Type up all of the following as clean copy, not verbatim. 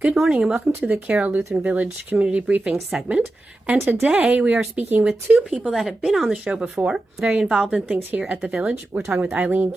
Good morning and welcome to the Carroll Lutheran Village Community Briefing segment. And today we are speaking with two people that have been on the show before, very involved in things here at the village. We're talking with Eileen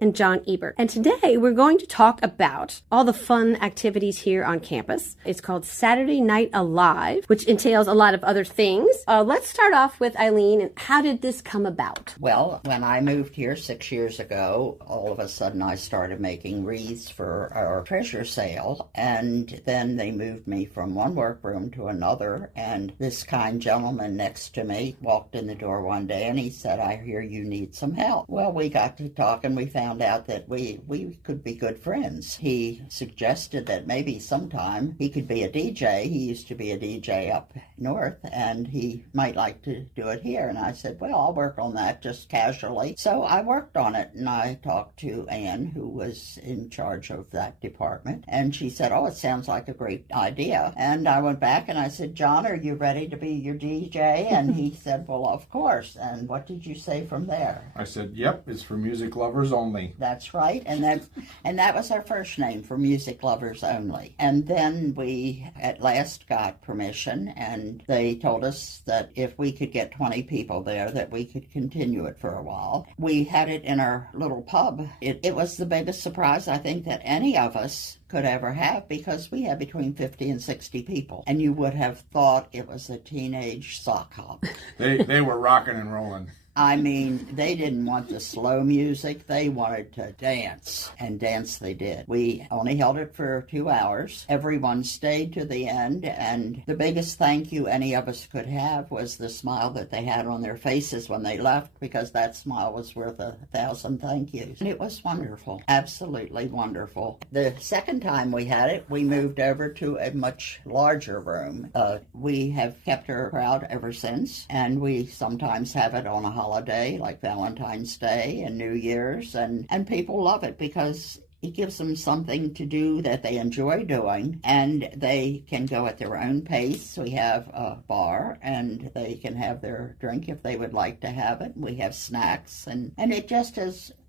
and John Ebert. And today we're going to talk about all the fun activities here on campus. It's called Saturday Night Alive, which entails a lot of other things. Let's start off with Eileen. And how did this come about? Well, when I moved here 6 years ago, all of a sudden I started making wreaths for our treasure sale, and then they moved me from one workroom to another, and this kind gentleman next to me walked in the door one day and he said, "I hear you need some help." Well, we got to talk and we found out that we could be good friends. He suggested that maybe sometime he could be a DJ. He used to be a DJ up north and he might like to do it here. And I said, well, I'll work on that just casually. So I worked on it and I talked to Ann, who was in charge of that department, and she said, "Oh, it sounds like a great idea." And I went back and I said, "John, are you ready to be your DJ?" And he said, "Well, of course." And what did you say from there? I said, "Yep, it's for music lovers only." That's right. And that was our first name, for music lovers only. And then we at last got permission, and they told us that if we could get 20 people there, that we could continue it for a while. We had it in our little pub. It was the biggest surprise, I think, that any of us could ever have, because we had between 50 and 60 people, and you would have thought it was a teenage sock hop. They were rocking and rolling. I mean, they didn't want the slow music. They wanted to dance, and dance they did. We only held it for 2 hours. Everyone stayed to the end, and the biggest thank you any of us could have was the smile that they had on their faces when they left, because that smile was worth 1,000 thank yous. And it was wonderful, absolutely wonderful. The second time we had it, we moved over to a much larger room. We have kept our crowd ever since, and we sometimes have it on a holiday like Valentine's Day and New Year's, and people love it because it gives them something to do that they enjoy doing, and they can go at their own pace. We have a bar, and they can have their drink if they would like to have it. We have snacks, and it just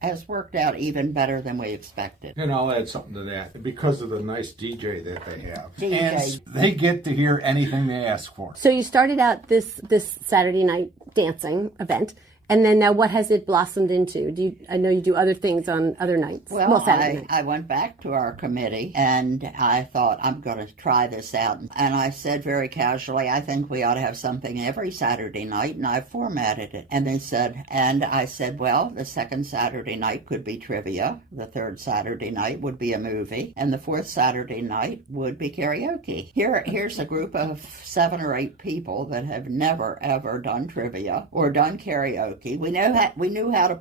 has worked out even better than we expected. And I'll add something to that, because of the nice DJ that they have. DJ. And they get to hear anything they ask for. So you started out this Saturday night dancing event. And then now what has it blossomed into? I know you do other things on other nights. Well, I went back to our committee and I thought, I'm going to try this out. And I said very casually, I think we ought to have something every Saturday night, and I formatted it. And they said, and I said, well, the second Saturday night could be trivia. The third Saturday night would be a movie. And the fourth Saturday night would be karaoke. Here's a group of 7 or 8 people that have never, ever done trivia or done karaoke. We knew how to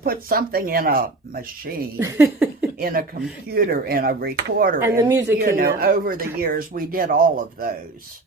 put something in a machine, in a computer, in a recorder, and the music. Over the years we did all of those.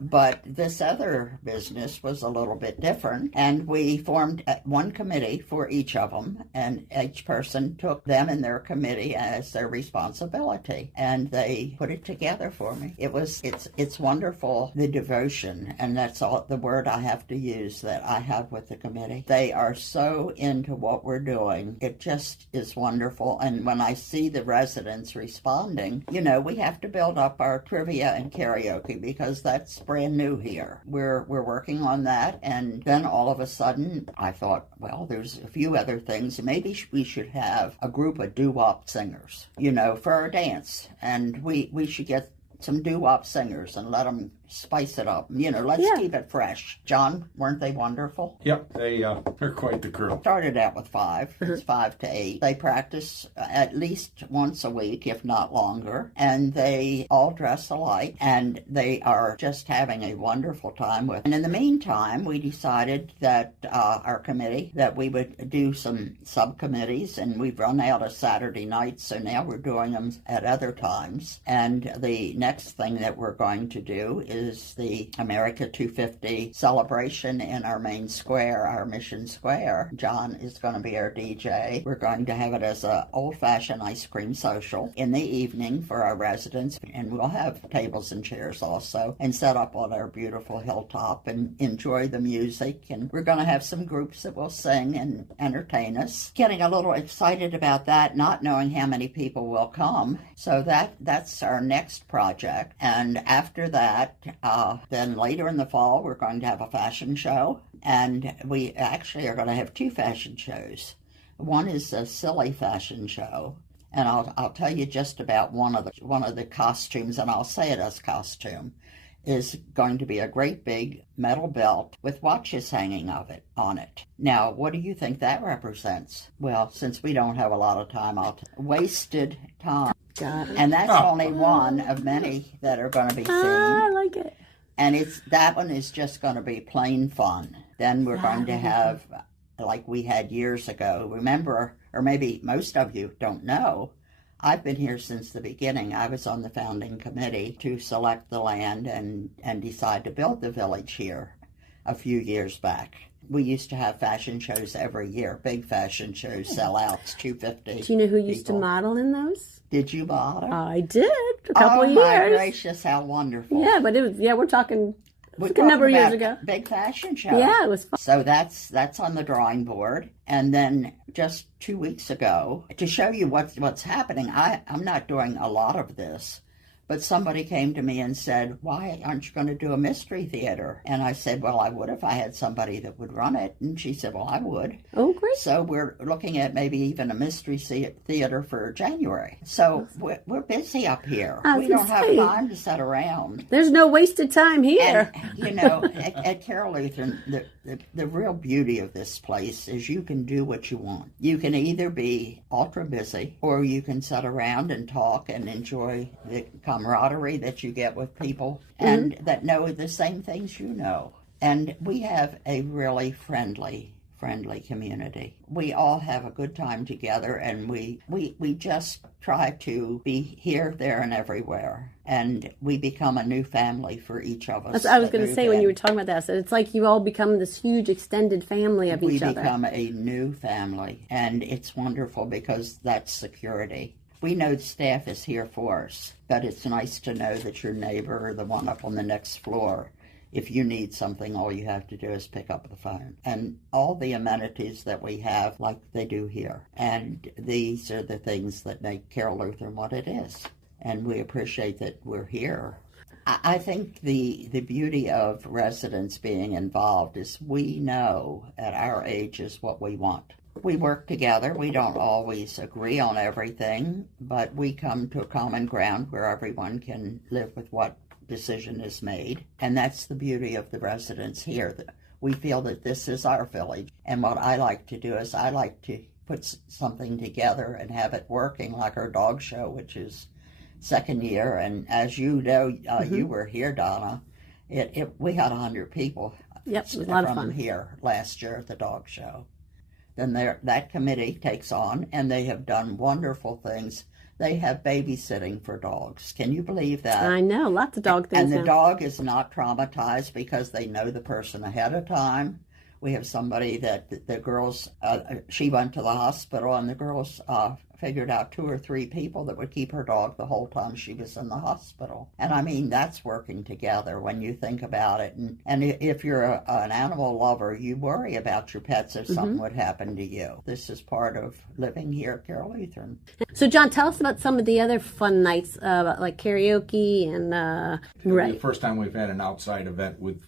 But this other business was a little bit different, and we formed one committee for each of them, and each person took them and their committee as their responsibility, and they put it together for me. It's wonderful, the devotion, and that's all the word I have to use that I have with the committee. They are so into what we're doing. It just is wonderful, and when I see the residents responding, we have to build up our trivia and karaoke, because that's brand new here. We're working on that, and then all of a sudden I thought, well, there's a few other things. Maybe we should have a group of doo-wop singers, for our dance, and we should get some doo-wop singers and let them spice it up. Let's keep it fresh. John, weren't they wonderful? Yep, they're quite the crew. Started out with 5. It's 5 to 8. They practice at least once a week, if not longer, and they all dress alike, and they are just having a wonderful time with it. And in the meantime, we decided that our committee, that we would do some subcommittees, and we've run out of Saturday nights, so now we're doing them at other times. And the next thing that we're going to do is is the America 250 celebration in our main square, our Mission Square. John is going to be our DJ. We're going to have it as an old-fashioned ice cream social in the evening for our residents, and we'll have tables and chairs also, and set up on our beautiful hilltop and enjoy the music. And we're going to have some groups that will sing and entertain us. Getting a little excited about that, not knowing how many people will come. So that's our next project. And after that, then later in the fall, we're going to have a fashion show. And we actually are going to have two fashion shows. One is a silly fashion show. And I'll tell you just about one of the costumes, and I'll say it as costume, is going to be a great big metal belt with watches hanging on it. Now, what do you think that represents? Well, since we don't have a lot of time, wasted time. Got it. And that's only one of many that are going to be seen. I like it. And that one is just going to be plain fun. Then we're going to have, like we had years ago, remember, or maybe most of you don't know, I've been here since the beginning. I was on the founding committee to select the land and decide to build the village here a few years back. We used to have fashion shows every year, big fashion shows, sellouts, 250. Do you know who used to model in those? Did you model? I did, a couple of years. Oh my gracious, how wonderful. Yeah, but we're talking a number of years ago. Big fashion show. Yeah, it was fun. So that's on the drawing board. And then just 2 weeks ago, to show you what's happening, I'm not doing a lot of this, but somebody came to me and said, why aren't you going to do a mystery theater? And I said, well, I would if I had somebody that would run it. And she said, well, I would. Oh, great. So we're looking at maybe even a mystery theater for January. So we're busy up here. We don't have time to sit around. There's no wasted time here. And, at Carroll Lutheran, the real beauty of this place is you can do what you want. You can either be ultra busy, or you can sit around and talk and enjoy the camaraderie that you get with people and that know the same things you know. And we have a really friendly community. We all have a good time together, and we just try to be here, there, and everywhere. And we become a new family for each of us. That's what I was going to say when you were talking about that. So it's like you all become this huge extended family of each other. We become a new family, and it's wonderful because that's security. We know the staff is here for us, but it's nice to know that your neighbor or the one up on the next floor, if you need something, all you have to do is pick up the phone. And all the amenities that we have, like they do here. And these are the things that make Carroll Lutheran what it is. And we appreciate that we're here. I think the beauty of residents being involved is we know at our ages what we want. We work together. We don't always agree on everything, but we come to a common ground where everyone can live with what decision is made. And that's the beauty of the residents here. We feel that this is our village. And what I like to do is I like to put something together and have it working, like our dog show, which is second year. And as you know, you were here, Donna. We had 100 people Yep, it was a lot of fun here last year at the dog show. Then that committee takes on, and they have done wonderful things. They have babysitting for dogs. Can you believe that? I know, lots of dog things. And the now. dog is not traumatized because they know the person ahead of time. We have somebody that the girls, she went to the hospital, and the girls figured out 2 or 3 people that would keep her dog the whole time she was in the hospital. And I mean, that's working together when you think about it. And if you're an animal lover, you worry about your pets if something would happen to you. This is part of living here at Carroll Lutheran. So, John, tell us about some of the other fun nights, like karaoke and The first time we've had an outside event with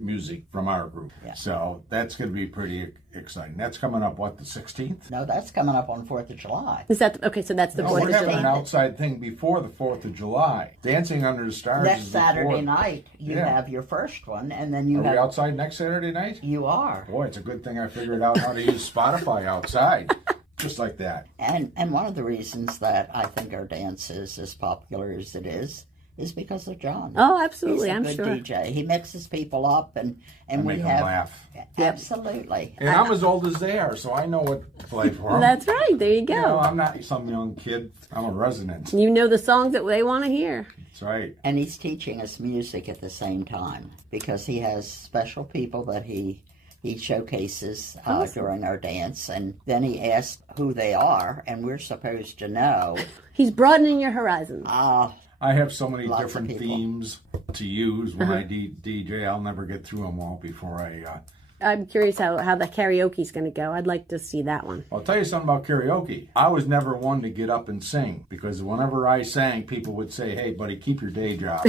music from our group. Yeah. So that's going to be pretty exciting. That's coming up, the 16th? No, that's coming up on 4th of July. Is that okay? So that's the No, 4th we're of having July. an outside thing before the 4th of July. Dancing Under the Stars Next is Saturday before. night, you Yeah. have your first one, and then you Are have... we outside next Saturday night? You are. Boy, it's a good thing I figured out how to use Spotify outside. Just like that. And one of the reasons that I think our dance is as popular as it is because of John. Oh, absolutely, He's a I'm good sure. we mixes people up, and we Make them have... laugh. Absolutely. And I'm as old as they are, so I know what to play for them. That's right. There you go. You know, I'm not some young kid. I'm a resident. You know the songs that they want to hear. That's right. And he's teaching us music at the same time because he has special people that he showcases during our dance. And then he asks who they are, and we're supposed to know. He's broadening your horizons. I have so many Lots different of people. themes to use when I DJ. I'll never get through them all before I'm curious how the karaoke's going to go. I'd like to see that one. I'll tell you something about karaoke. I was never one to get up and sing because whenever I sang, people would say, "Hey, buddy, keep your day job."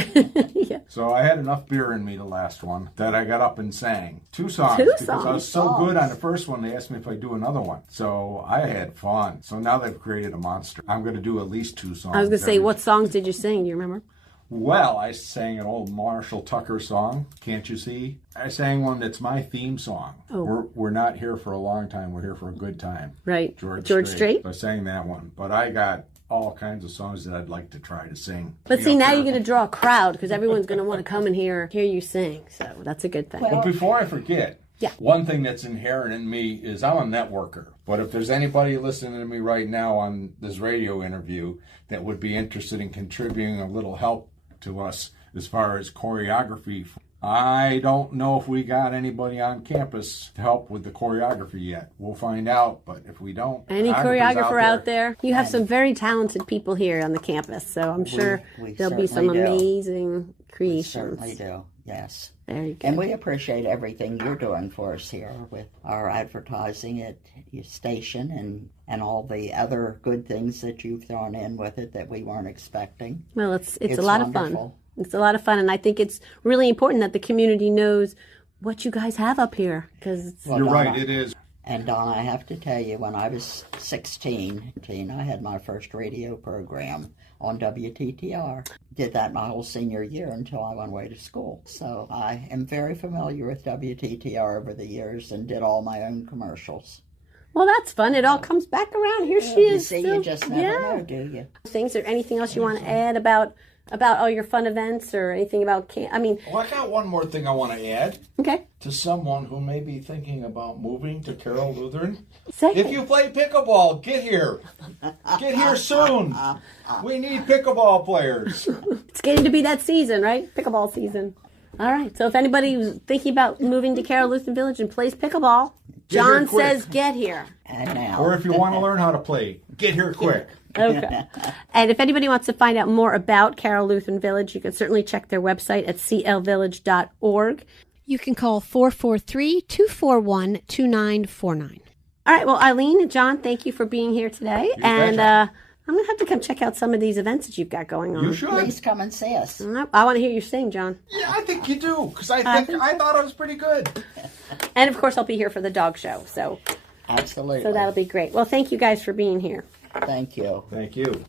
Yeah. So I had enough beer in me the last one that I got up and sang 2 songs. Two because songs? I was so good on the first one, they asked me if I'd do another one. So I had fun. So now they've created a monster. I'm going to do at least 2 songs. I was going to say, what songs did you sing? Do you remember? Well, I sang an old Marshall Tucker song, Can't You See? I sang one that's my theme song. Oh. We're not here for a long time, we're here for a good time. Right. George Strait? So I sang that one. But I got all kinds of songs that I'd like to try to sing. But see, now you're going to draw a crowd because everyone's going to want to come and hear you sing. So that's a good thing. But before I forget, Yeah. one thing that's inherent in me is I'm a networker. But if there's anybody listening to me right now on this radio interview that would be interested in contributing a little help to us as far as choreography, I don't know if we got anybody on campus to help with the choreography yet. We'll find out, but if we don't, Any choreographer out there? You have some very talented people here on the campus, so I'm sure we there'll be some certainly do. amazing We creations. certainly do, yes. There you go. And we appreciate everything you're doing for us here with our advertising at your station and all the other good things that you've thrown in with it that we weren't expecting. Well, it's a lot of fun. wonderful. It's a lot of fun, and I think it's really important that the community knows what you guys have up here because Well, You're Donna, right, it is. And Donna, I have to tell you, when I was 16, I had my first radio program on WTTR. Did that my whole senior year until I went away to school. So I am very familiar with WTTR over the years and did all my own commercials. well, that's fun. It all comes back around. Here she You is. see, still- you just never know, do you? Things or anything else you want to add about all your fun events or anything about I mean, Well, I got one more thing I want to add okay. to someone who may be thinking about moving to Carroll Lutheran. Say If you play pickleball, get here. Get here soon. We need pickleball players. It's getting to be that season, right? Pickleball season. All right. So if anybody's thinking about moving to Carroll Lutheran Village and plays pickleball, Get here John quick. says get here. And now, Or if you want to learn how to play, get here quick. Okay. And if anybody wants to find out more about Carroll Lutheran Village, you can certainly check their website at clvillage.org. You can call 443-241-2949. All right. Well, Eileen and John, thank you for being here today. And I'm going to have to come check out some of these events that you've got going on. You should. please come and see us. I want to hear you sing, John. Yeah, I think you do, because I thought it was pretty good. And of course, I'll be here for the dog show. So Absolutely. that'll be great. Well, thank you guys for being here. Thank you. Thank you.